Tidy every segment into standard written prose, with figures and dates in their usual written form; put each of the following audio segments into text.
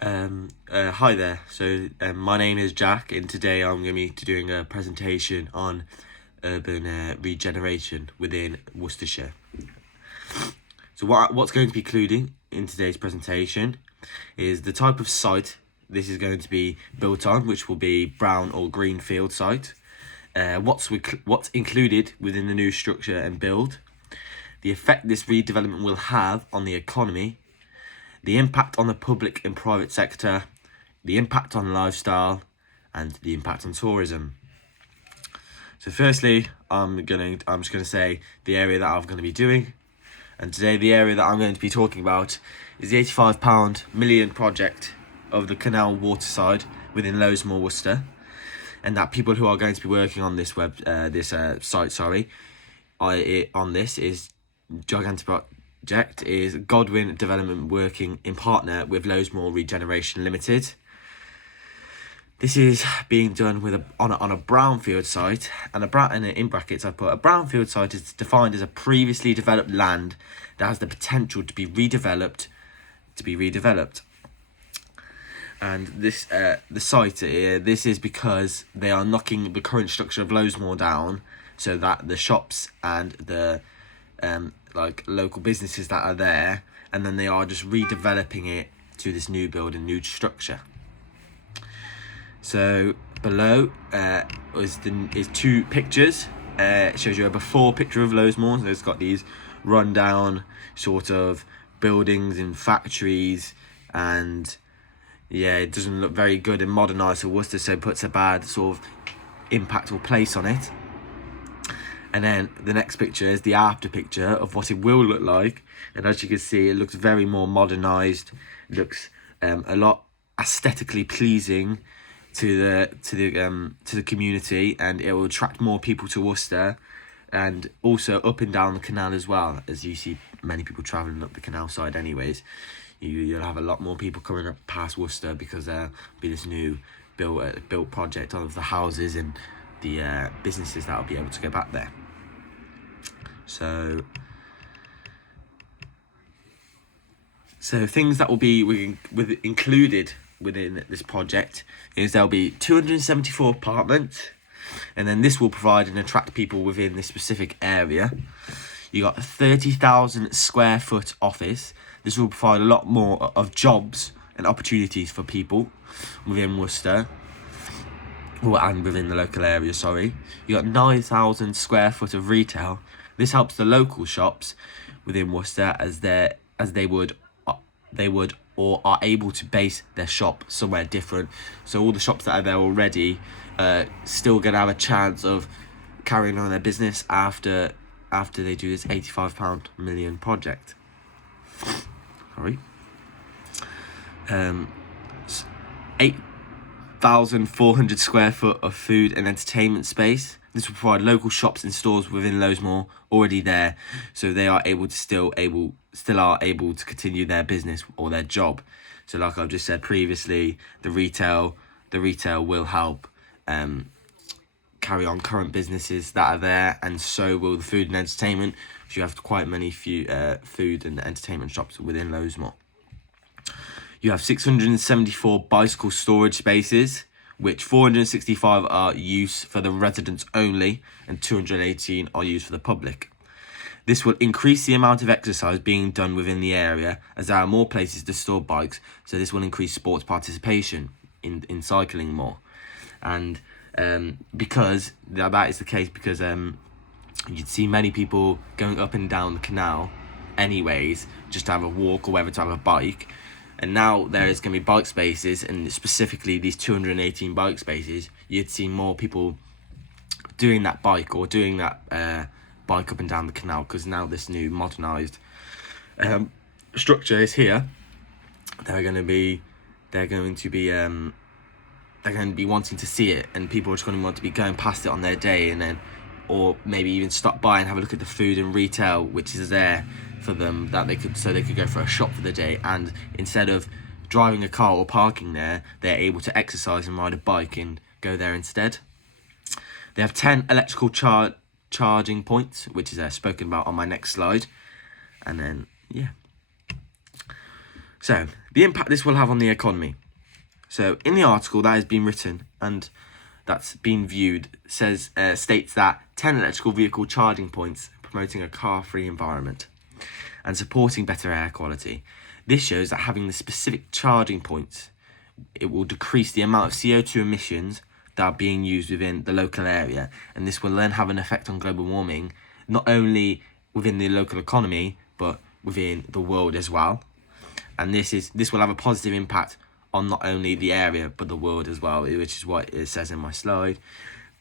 Hi there. My name is Jack, and today I'm going to be doing a presentation on urban regeneration within Worcestershire. So what's going to be included in today's presentation is the type of site this is going to be built on, which will be brown or green field site. What's included within the new structure and build, the effect this redevelopment will have on the economy, the impact on the public and private sector, the impact on lifestyle, and the impact on tourism. So firstly, I'm just going to say the area that I'm going to be doing. And today the area that I'm going to be talking about is the £85 million project of the canal waterside within Lowesmoor, Worcester. And that people who are going to be working on this site, on this is gigantic project is Godwin Development, working in partner with Lowesmoor Regeneration Limited. This is being done on a brownfield site, and in brackets I put a brownfield site is defined as a previously developed land that has the potential to be redeveloped. And this the site this is because they are knocking the current structure of Lowesmoor down, so that the shops and the local businesses that are there, and then they are just redeveloping it to this new build and new structure. So below is two pictures. It shows you a before picture of Lowesmoor. So it's got these rundown sort of buildings and factories, and it doesn't look very good and modernised for Worcester, so it puts a bad sort of impact or place on it. And then the next picture is the after picture of what it will look like, and as you can see, it looks very more modernised. It looks a lot aesthetically pleasing to the community, and it will attract more people to Worcester, and also up and down the canal as well, as you see many people travelling up the canal side anyways. You'll have a lot more people coming up past Worcester because there'll be this new built project of the houses and the businesses that will be able to go back there. So things that will be included within this project is there'll be 274 apartments, and then this will provide and attract people within this specific area. You got a 30,000 square foot office. This will provide a lot more of jobs and opportunities for people within Worcester, and within the local area, You got 9,000 square foot of retail. This helps the local shops within Worcester as they would or are able to base their shop somewhere different. So all the shops that are there already still going to have a chance of carrying on their business after they do this £85 million project. 8,400 square foot of food and entertainment space. This will provide local shops and stores within Lowesmoor already there, so they are still able to continue their business or their job. So like I've just said previously, the retail will help carry on current businesses that are there, and so will the food and entertainment, because you have quite many food and entertainment shops within Lowesmoor. You have 674 bicycle storage spaces, which 465 are used for the residents only, and 218 are used for the public. This will increase the amount of exercise being done within the area, as there are more places to store bikes, so this will increase sports participation in cycling more. And because that is the case, because you'd see many people going up and down the canal anyways, just to have a walk or whether to have a bike. And now there is going to be bike spaces, and specifically these 218 bike spaces, you'd see more people doing that bike or doing that bike up and down the canal, because now this new modernised structure is here. They're going to be wanting to see it, and people are just going to want to be going past it on their day, and then, or maybe even stop by and have a look at the food and retail which is there for them, that they could go for a shop for the day, and instead of driving a car or parking there, they're able to exercise and ride a bike and go there instead. They have 10 electrical charging points, which is spoken about on my next slide. And then So, the impact this will have on the economy. So, in the article that has been written and that's been viewed, states that 10 electrical vehicle charging points promoting a car-free environment and supporting better air quality. This shows that having the specific charging points, it will decrease the amount of CO2 emissions that are being used within the local area, and this will then have an effect on global warming, not only within the local economy, but within the world as well. And this will have a positive impact on not only the area but the world as well, which is what it says in my slide.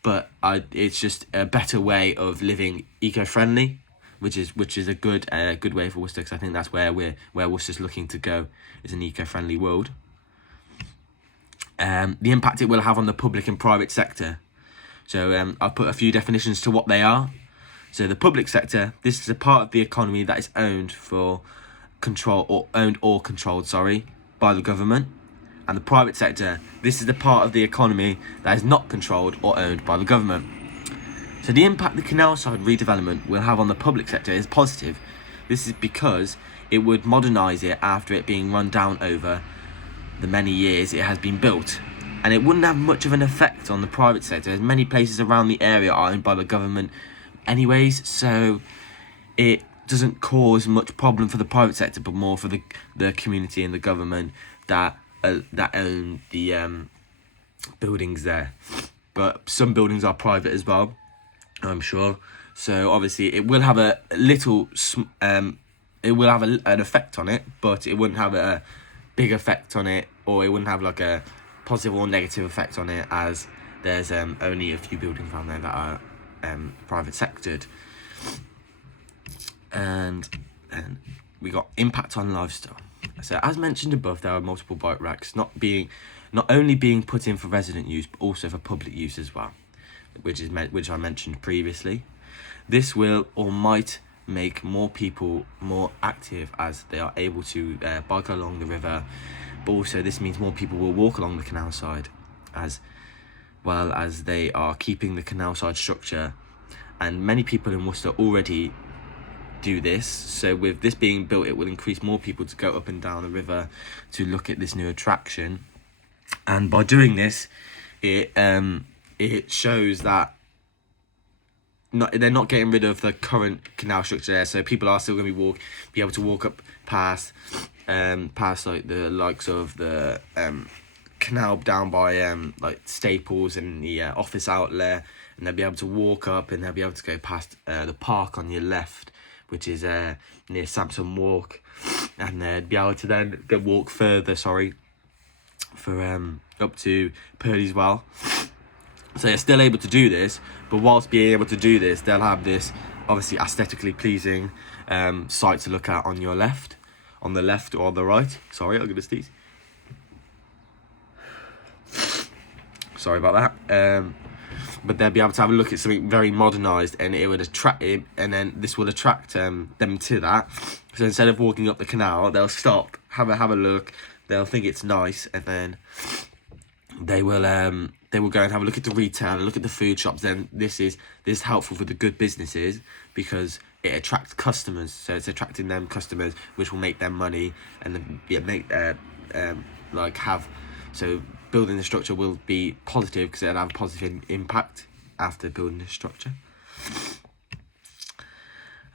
But it's just a better way of living eco-friendly, which is a good way for Worcester, because I think that's where Worcester's looking to go, is an eco-friendly world. The impact it will have on the public and private sector. So I'll put a few definitions to what they are. So the public sector, this is a part of the economy that is owned or controlled by the government. And the private sector, this is the part of the economy that is not controlled or owned by the government. So the impact the canal side redevelopment will have on the public sector is positive. This is because it would modernise it after it being run down over the many years it has been built. And it wouldn't have much of an effect on the private sector, as many places around the area are owned by the government anyways, so it doesn't cause much problem for the private sector, but more for the community and the government that own the buildings there. But some buildings are private as well, I'm sure. So obviously it will have a little an effect on it, but it wouldn't have a big effect on it, or it wouldn't have like a positive or negative effect on it, as there's only a few buildings around there that are private sectored. And we got impact on lifestyle. So as mentioned above, there are multiple bike racks not only being put in for resident use, but also for public use as well, which I mentioned previously. This will or might make more people more active, as they are able to bike along the river, but also this means more people will walk along the canal side, as well as they are keeping the canal side structure. And many people in Worcester already do this, so with this being built, it will increase more people to go up and down the river to look at this new attraction. And by doing this, it shows that they're not getting rid of the current canal structure there, so people are still going to be able to walk up past like the likes of the canal down by like Staples and the office outlet, and they'll be able to walk up, and they'll be able to go past the park on your left, which is near Samson Walk, and they'd be able to then go walk further, for up to Purley's Well. So they're still able to do this, but whilst being able to do this, they'll have this obviously aesthetically pleasing site to look at on your left, on the left or on the right. Sorry, I'm gonna sneeze. Sorry about that. But they'll be able to have a look at something very modernised, and it would attract him, and then this will attract them to that. So instead of walking up the canal, they'll stop, have a look, they'll think it's nice, and then they will go and have a look at the retail, look at the food shops. Then this is helpful for the good businesses, because it attracts customers. So it's attracting them customers, which will make them money, and so building the structure will be positive, because it'll have a positive impact after building the structure.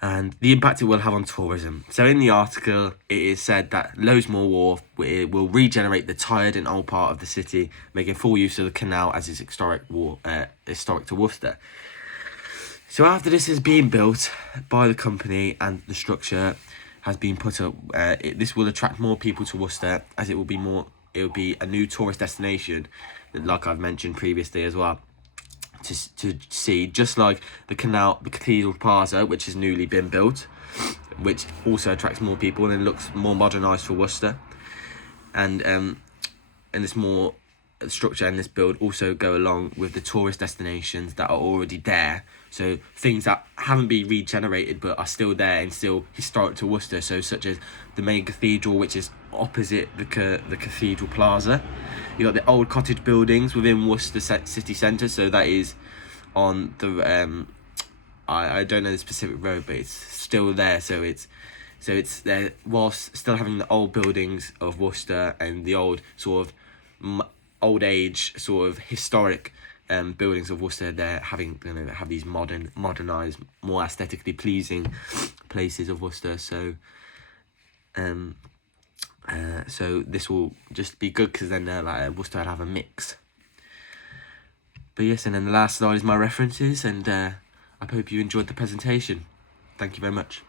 And the impact it will have on tourism. So in the article, it is said that Lowesmoor Wharf will regenerate the tired and old part of the city, making full use of the canal as it's historic to Worcester. So after this is being built by the company and the structure has been put up, this will attract more people to Worcester, as it will be a new tourist destination, like I've mentioned previously as well, to see, just like the Cathedral Plaza, which has newly been built, which also attracts more people and looks more modernised for Worcester. And this more structure and this build also go along with the tourist destinations that are already there. So things that haven't been regenerated but are still there and still historic to Worcester, so such as the main cathedral, which is opposite the Cathedral Plaza. You got the old cottage buildings within Worcester city centre, so that is on the I don't know the specific road, but it's still there, so it's So it's there, whilst still having the old buildings of Worcester and the old sort of old age sort of historic buildings of Worcester. They're having, you know, have these modernized, more aesthetically pleasing places of Worcester. So so this will just be good, because then like Worcester will have a mix. But yes, and then the last slide is my references, and I hope you enjoyed the presentation. Thank you very much.